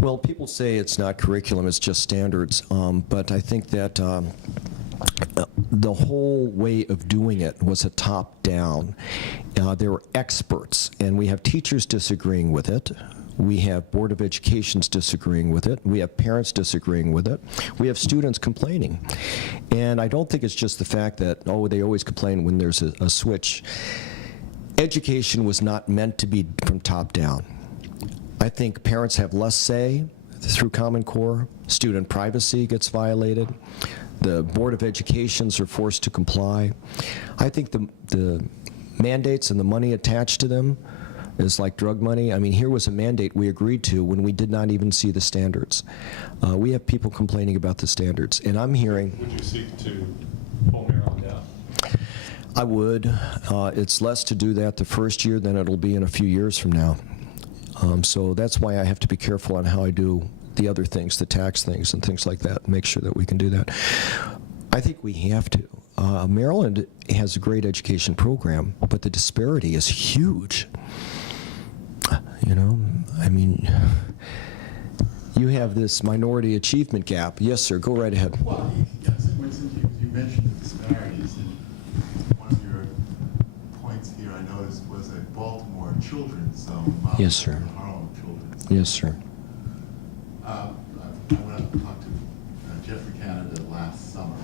Well, people say it's not curriculum, it's just standards, but I think that the whole way of doing it was a top-down. There were experts, and we have teachers disagreeing with it. We have Board of Education's disagreeing with it. We have parents disagreeing with it. We have students complaining. And I don't think it's just the fact that, oh, they always complain when there's a switch. Education was not meant to be from top down. I think parents have less say through Common Core. Student privacy gets violated. The Board of Educations are forced to comply. I think the mandates and the money attached to them is like drug money. I mean, here was a mandate we agreed to when we did not even see the standards. We have people complaining about the standards, and I'm hearing... Would you seek to pull Maryland down? I would. It's less to do that the first year than it'll be in a few years from now. So that's why I have to be careful on how I do the other things, the tax things and things like that, make sure that we can do that. I think we have to. Maryland has a great education program, but the disparity is huge. You know, I mean, you have this minority achievement gap. Yes, sir, go right ahead. Well, yes, you mentioned the disparities, and one of your points here I noticed was a Baltimore children's zone. Yes, sir. Harlem children's zone. Yes, sir. I went up and talked to Jeffrey Canada last summer.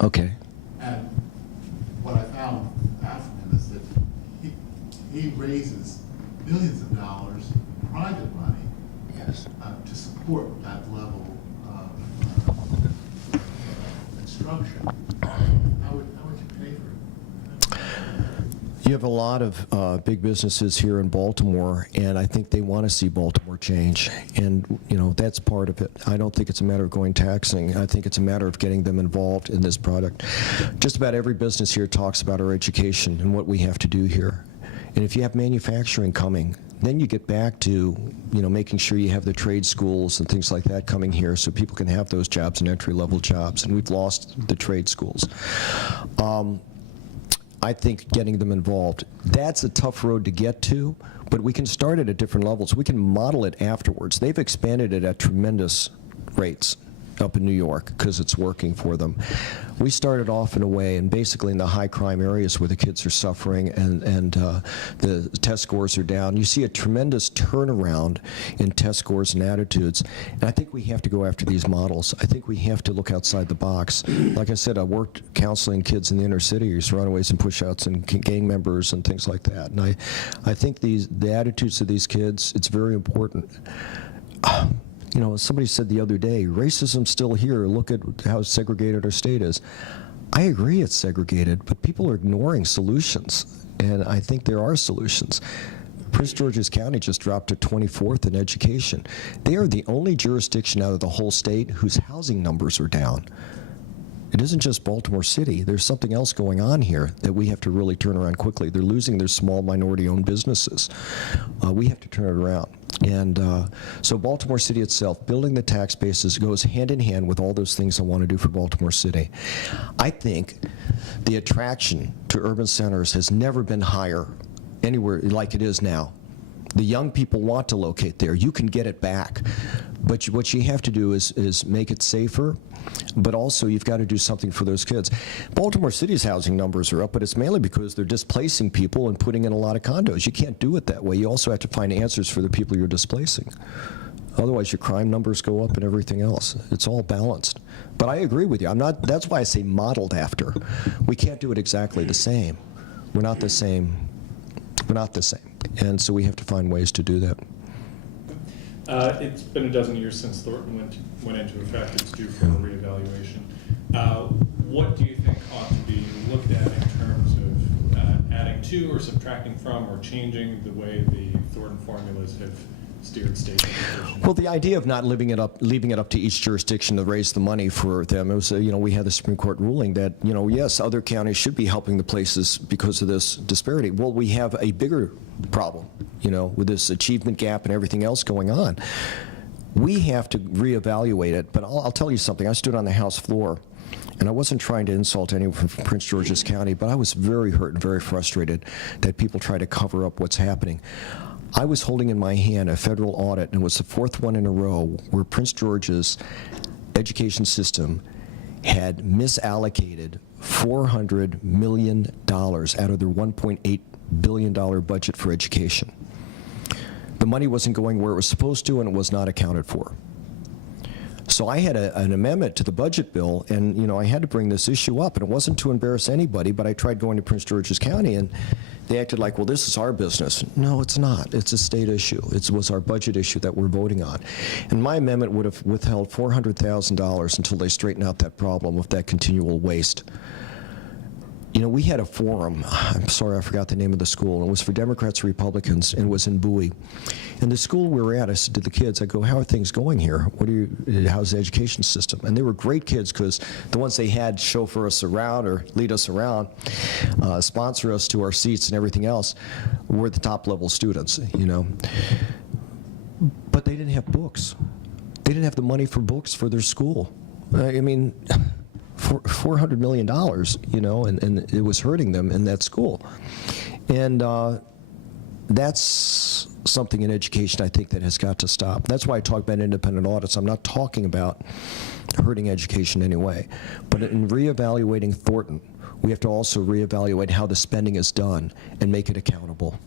Okay. And what I found fascinating is that he raises millions of dollars in private money Yes. to support that level of instruction. How would you pay for it? You have a lot of big businesses here in Baltimore, and I think they want to see Baltimore change. And, you know, that's part of it. I don't think it's a matter of going taxing. I think it's a matter of getting them involved in this product. Just about every business here talks about our education and what we have to do here. And if you have manufacturing coming, then you get back to, you know, making sure you have the trade schools and things like that coming here so people can have those jobs and entry-level jobs. And we've lost the trade schools. I think getting them involved, that's a tough road to get to, but we can start it at different levels. We can model it afterwards. They've expanded it at tremendous rates up in New York because it's working for them. We started off in a way, and basically in the high crime areas where the kids are suffering and the test scores are down, you see a tremendous turnaround in test scores and attitudes. And I think we have to go after these models. I think we have to look outside the box. Like I said, I worked counseling kids in the inner cities, runaways and pushouts and gang members and things like that. And I think the attitudes of these kids, it's very important. You know, somebody said the other day, racism's still here. Look at how segregated our state is. I agree it's segregated, but people are ignoring solutions, and I think there are solutions. Prince George's County just dropped to 24th in education. They are the only jurisdiction out of the whole state whose housing numbers are down. It isn't just Baltimore City. There's something else going on here that we have to really turn around quickly. They're losing their small minority-owned businesses. We have to turn it around. And so Baltimore City itself, building the tax bases goes hand in hand with all those things I want to do for Baltimore City. I think the attraction to urban centers has never been higher anywhere like it is now. The young people want to locate there. You can get it back. But what you have to do is make it safer, but also you've got to do something for those kids. Baltimore City's housing numbers are up, but it's mainly because they're displacing people and putting in a lot of condos. You can't do it that way. You also have to find answers for the people you're displacing. Otherwise, your crime numbers go up and everything else. It's all balanced. But I agree with you. That's why I say modeled after. We can't do it exactly the same. We're not the same. We're not the same. And so we have to find ways to do that. It's been a dozen years since Thornton went into effect. It's due for a reevaluation. What do you think ought to be looked at in terms of adding to or subtracting from or changing the way the Thornton formulas have steered state education? Well, the idea of not leaving it up to each jurisdiction to raise the money for them, it was, you know, we had the Supreme Court ruling that, you know, yes, other counties should be helping the places because of this disparity. Well, we have a bigger problem, you know, with this achievement gap and everything else going on. We have to reevaluate it, but I'll tell you something. I stood on the House floor, and I wasn't trying to insult anyone from Prince George's County, but I was very hurt and very frustrated that people try to cover up what's happening. I was holding in my hand a federal audit, and it was the fourth one in a row where Prince George's education system had misallocated $400 million out of their $1.8 billion budget for education. The money wasn't going where it was supposed to, and it was not accounted for. So I had an amendment to the budget bill, and I had to bring this issue up, and it wasn't to embarrass anybody, but I tried going to Prince George's County, and they acted like, well, this is our business. No, it's not. It's a state issue. It was our budget issue that we're voting on. And my amendment would have withheld $400,000 until they straighten out that problem of that continual waste. We had a forum. I'm sorry, I forgot the name of the school. And it was for Democrats and Republicans, and it was in Bowie. And the school we were at, I said to the kids, I go, how are things going here? How's the education system? And they were great kids, because the ones they had chauffeur us around or lead us around, sponsor us to our seats and everything else, were the top level students, But they didn't have books. They didn't have the money for books for their school. I mean, $400 million, and it was hurting them in that school. And that's something in education, I think, that has got to stop. That's why I talk about independent audits. I'm not talking about hurting education anyway. But in reevaluating Thornton, we have to also reevaluate how the spending is done and make it accountable.